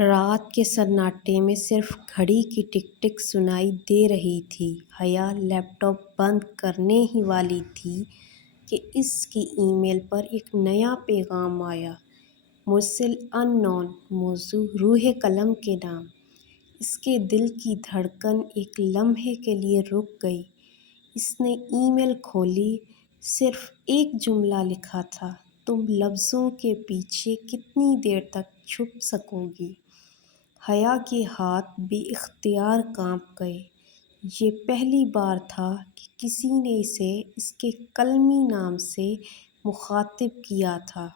رات کے سناٹے میں صرف گھڑی کی ٹک ٹک سنائی دے رہی تھی۔ حیا لیپ ٹاپ بند کرنے ہی والی تھی کہ اس کی ای میل پر ایک نیا پیغام آیا۔ مرسل ان نون، موضوع روح قلم کے نام۔ اس کے دل کی دھڑکن ایک لمحے کے لیے رک گئی۔ اس نے ای میل کھولی۔ صرف ایک جملہ لکھا تھا، تم لفظوں کے پیچھے کتنی دیر تک چھپ سکو گی؟ حیا کے ہاتھ بے اختیار کانپ گئے۔ یہ پہلی بار تھا کہ کسی نے اسے اس کے کلمی نام سے مخاطب کیا تھا۔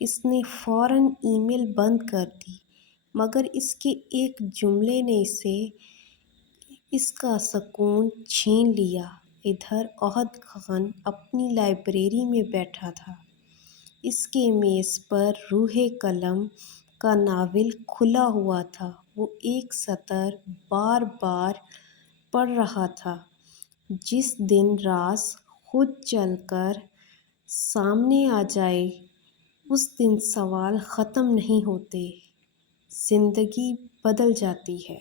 اس نے فوراً ای میل بند کر دی، مگر اس کے ایک جملے نے اس کا سکون چھین لیا۔ ادھر عہد خان اپنی لائبریری میں بیٹھا تھا۔ اس کے میز پر روح قلم کا ناول کھلا ہوا تھا۔ وہ ایک سطر بار بار پڑھ رہا تھا۔ جس دن راز خود چل کر سامنے آ جائے، اس دن سوال ختم نہیں ہوتے، زندگی بدل جاتی ہے۔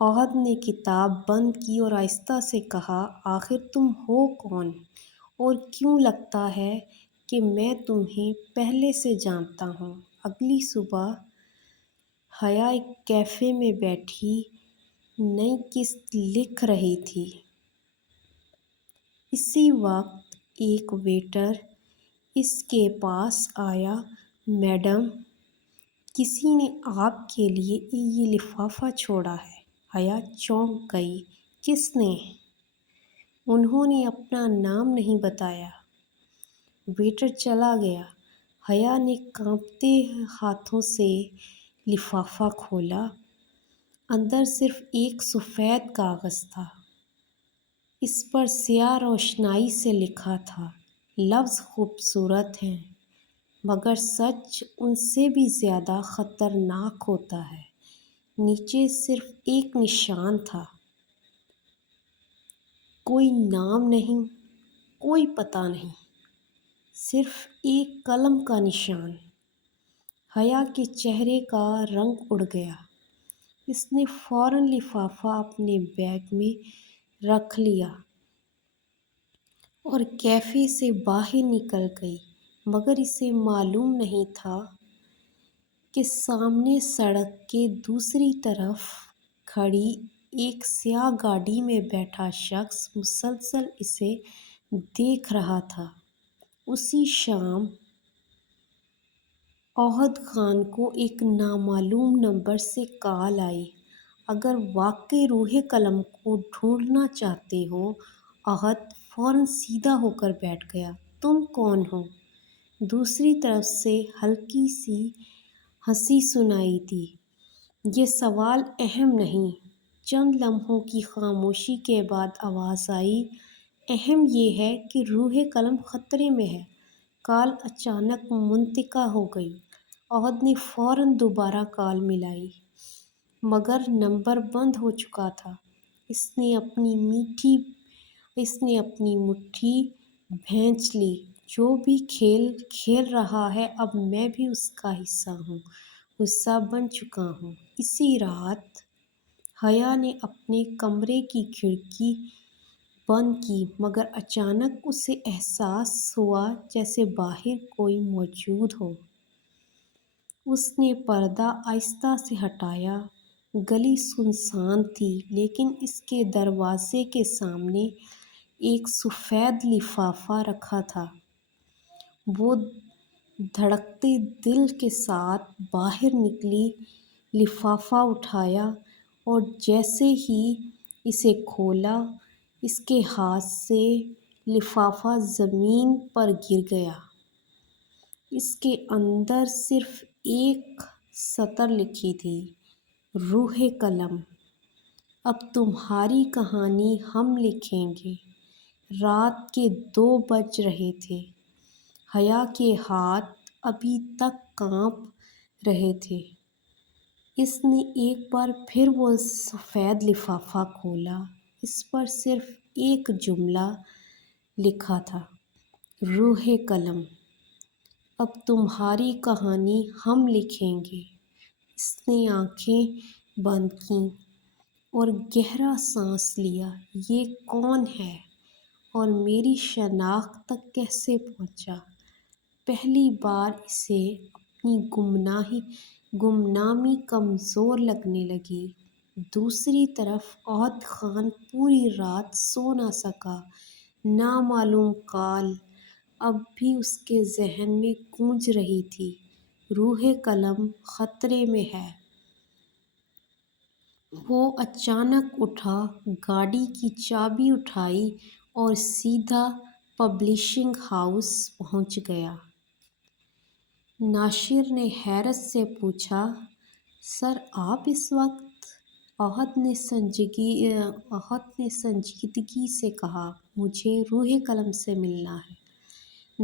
عہد نے کتاب بند کی اور آہستہ سے کہا، آخر تم ہو کون؟ اور کیوں لگتا ہے کہ میں تمہیں پہلے سے جانتا ہوں؟ اگلی صبح حیا ایک کیفے میں بیٹھی نئی قسط لکھ رہی تھی۔ اسی وقت ایک ویٹر اس کے پاس آیا۔ میڈم، کسی نے آپ کے لیے یہ لفافہ چھوڑا ہے۔ حیا چونک گئی۔ کس نے؟ انہوں نے اپنا نام نہیں بتایا۔ ویٹر چلا گیا۔ حیا نے کانپتے ہاتھوں سے لفافہ کھولا۔ اندر صرف ایک سفید کاغذ تھا۔ اس پر سیاہ روشنائی سے لکھا تھا، لفظ خوبصورت ہیں، مگر سچ ان سے بھی زیادہ خطرناک ہوتا ہے۔ نیچے صرف ایک نشان تھا، کوئی نام نہیں، کوئی پتہ نہیں، صرف ایک قلم کا نشان۔ حیا کے چہرے کا رنگ اڑ گیا۔ اس نے فوراً لفافہ اپنے بیگ میں رکھ لیا اور کیفے سے باہر نکل گئی، مگر اسے معلوم نہیں تھا کہ سامنے سڑک کے دوسری طرف کھڑی ایک سیاہ گاڑی میں بیٹھا شخص مسلسل اسے دیکھ رہا تھا۔ اسی شام عہد خان کو ایک نامعلوم نمبر سے کال آئی۔ اگر واقعی روح قلم کو ڈھونڈنا چاہتے ہو، عہد فوراً سیدھا ہو کر بیٹھ گیا۔ تم کون ہو؟ دوسری طرف سے ہلکی سی ہنسی سنائی دی۔ یہ سوال اہم نہیں۔ چند لمحوں کی خاموشی کے بعد آواز آئی، اہم یہ ہے کہ روح قلم خطرے میں ہے۔ کال اچانک منقطع ہو گئی۔ عہد نے فوراً دوبارہ کال ملائی، مگر نمبر بند ہو چکا تھا۔ اس نے اپنی مٹھی بھینچ لی۔ جو بھی کھیل کھیل رہا ہے، اب میں بھی اس کا حصہ بن چکا ہوں۔ اسی رات حیا نے اپنے کمرے کی کھڑکی بند کی، مگر اچانک اسے احساس ہوا جیسے باہر کوئی موجود ہو۔ اس نے پردہ آہستہ سے ہٹایا۔ گلی سنسان تھی، لیکن اس کے دروازے کے سامنے ایک سفید لفافہ رکھا تھا۔ وہ دھڑکتے دل کے ساتھ باہر نکلی، لفافہ اٹھایا اور جیسے ہی اسے کھولا، اس کے ہاتھ سے لفافہ زمین پر گر گیا۔ اس کے اندر صرف ایک سطر لکھی تھی، روح قلم، اب تمہاری کہانی ہم لکھیں گے۔ رات کے 2 بج رہے تھے۔ حیا کے ہاتھ ابھی تک کانپ رہے تھے۔ اس نے ایک بار پھر وہ سفید لفافہ کھولا۔ اس پر صرف ایک جملہ لکھا تھا، روح قلم، اب تمہاری کہانی ہم لکھیں گے۔ اس نے آنکھیں بند کیں اور گہرا سانس لیا۔ یہ کون ہے اور میری شناخت تک کیسے پہنچا؟ پہلی بار اسے اپنی گمنامی کمزور لگنے لگی۔ دوسری طرف عہد خان پوری رات سو نہ سکا۔ نامعلوم کال اب بھی اس کے ذہن میں گونج رہی تھی، روح قلم خطرے میں ہے۔ وہ اچانک اٹھا، گاڑی کی چابی اٹھائی اور سیدھا پبلشنگ ہاؤس پہنچ گیا۔ ناشر نے حیرت سے پوچھا، سر آپ اس وقت؟ عہد نے سنجیدگی سے کہا، مجھے روح قلم سے ملنا ہے۔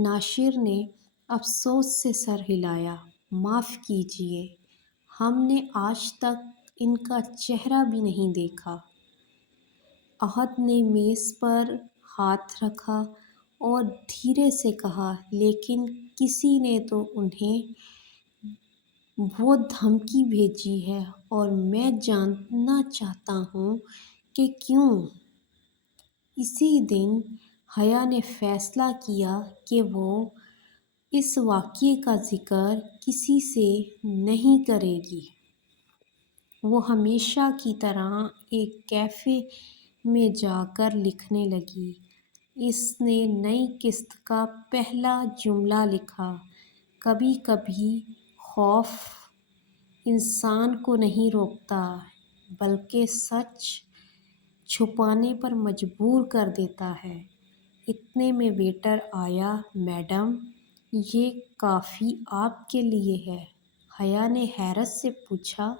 ناشر نے افسوس سے سر ہلایا، معاف کیجیے، ہم نے آج تک ان کا چہرہ بھی نہیں دیکھا۔ عہد نے میز پر ہاتھ رکھا اور دھیرے سے کہا، لیکن کسی نے تو انہیں وہ دھمکی بھیجی ہے اور میں جاننا چاہتا ہوں کہ کیوں۔ اسی دن حیا نے فیصلہ کیا کہ وہ اس واقعے کا ذکر کسی سے نہیں کرے گی۔ وہ ہمیشہ کی طرح ایک کیفے میں جا کر لکھنے لگی۔ اس نے نئی قسط کا پہلا جملہ لکھا، کبھی کبھی خوف انسان کو نہیں روکتا بلکہ سچ چھپانے پر مجبور کر دیتا ہے۔ اتنے میں ویٹر آیا، میڈم، یہ کافی آپ کے لیے ہے۔ حیا نے حیرت سے پوچھا،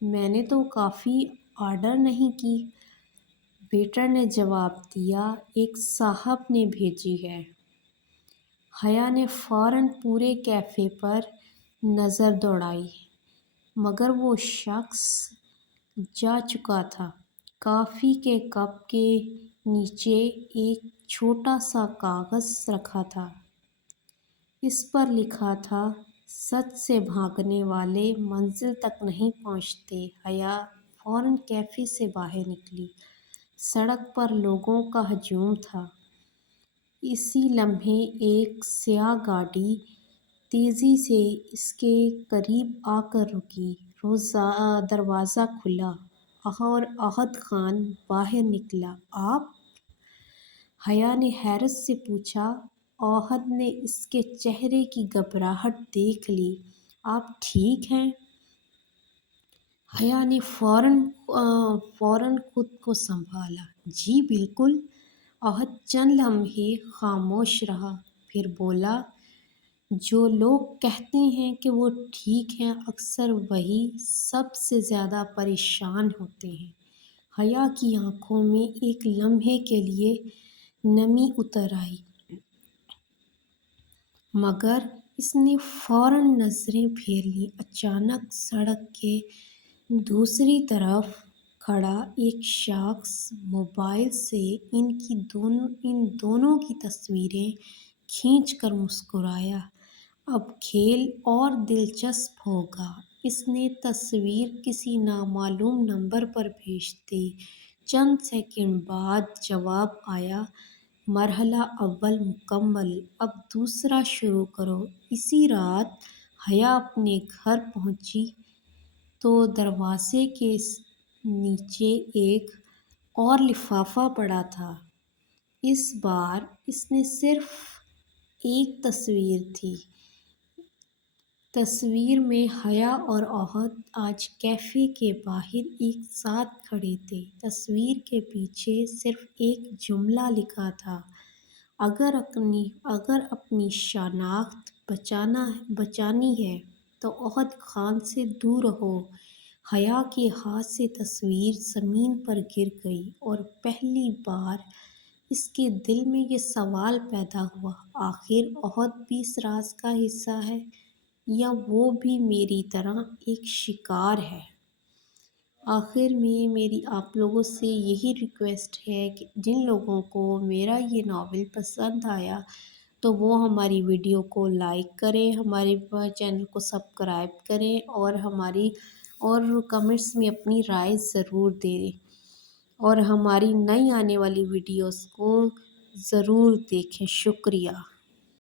میں نے تو کافی آرڈر نہیں کی۔ ویٹر نے جواب دیا، ایک صاحب نے بھیجی ہے۔ حیا نے فوراً پورے کیفے پر نظر دوڑائی، مگر وہ شخص جا چکا تھا۔ کافی کے کپ کے نیچے ایک چھوٹا سا کاغذ رکھا تھا۔ اس پر لکھا تھا، سچ سے بھاگنے والے منزل تک نہیں پہنچتے۔ حیا فوراً کیفے سے باہر نکلی۔ سڑک پر لوگوں کا ہجوم تھا۔ اسی لمحے ایک سیاہ گاڑی تیزی سے اس کے قریب آ کر رکی۔ دروازہ کھلا اور عہد خان باہر نکلا۔ آپ؟ حیا نے حیرت سے پوچھا۔ عہد نے اس کے چہرے کی گھبراہٹ دیکھ لی۔ آپ ٹھیک ہیں؟ حیا نے فوراً خود کو سنبھالا۔ جی بالکل۔ عہد چند لمحے خاموش رہا، پھر بولا، جو لوگ کہتے ہیں کہ وہ ٹھیک ہیں، اکثر وہی سب سے زیادہ پریشان ہوتے ہیں۔ حیا کی آنکھوں میں ایک لمحے کے لیے نمی اتر آئی، مگر اس نے فوراً نظریں پھیر لیں۔ اچانک سڑک کے دوسری طرف کھڑا ایک شخص موبائل سے ان دونوں کی تصویریں کھینچ کر مسکرایا۔ اب کھیل اور دلچسپ ہوگا۔ اس نے تصویر کسی نامعلوم نمبر پر بھیج دی۔ چند سیکنڈ بعد جواب آیا، مرحلہ اول مکمل، اب دوسرا شروع کرو۔ اسی رات حیا اپنے گھر پہنچی تو دروازے کے نیچے ایک اور لفافہ پڑا تھا۔ اس بار اس میں صرف ایک تصویر تھی۔ تصویر میں حیا اور عہد آج کیفے کے باہر ایک ساتھ کھڑے تھے۔ تصویر کے پیچھے صرف ایک جملہ لکھا تھا، اگر اپنی شناخت بچانی ہے تو عہد خان سے دور رہو۔ حیا کے ہاتھ سے تصویر زمین پر گر گئی اور پہلی بار اس کے دل میں یہ سوال پیدا ہوا، آخر عہد بھی اس راز کا حصہ ہے یا وہ بھی میری طرح ایک شکار ہے؟ آخر میں میری آپ لوگوں سے یہی ریکویسٹ ہے کہ جن لوگوں کو میرا یہ ناول پسند آیا تو وہ ہماری ویڈیو کو لائک کریں، ہمارے چینل کو سبسکرائب کریں اور کمنٹس میں اپنی رائے ضرور دیں اور ہماری نئی آنے والی ویڈیوز کو ضرور دیکھیں۔ شکریہ۔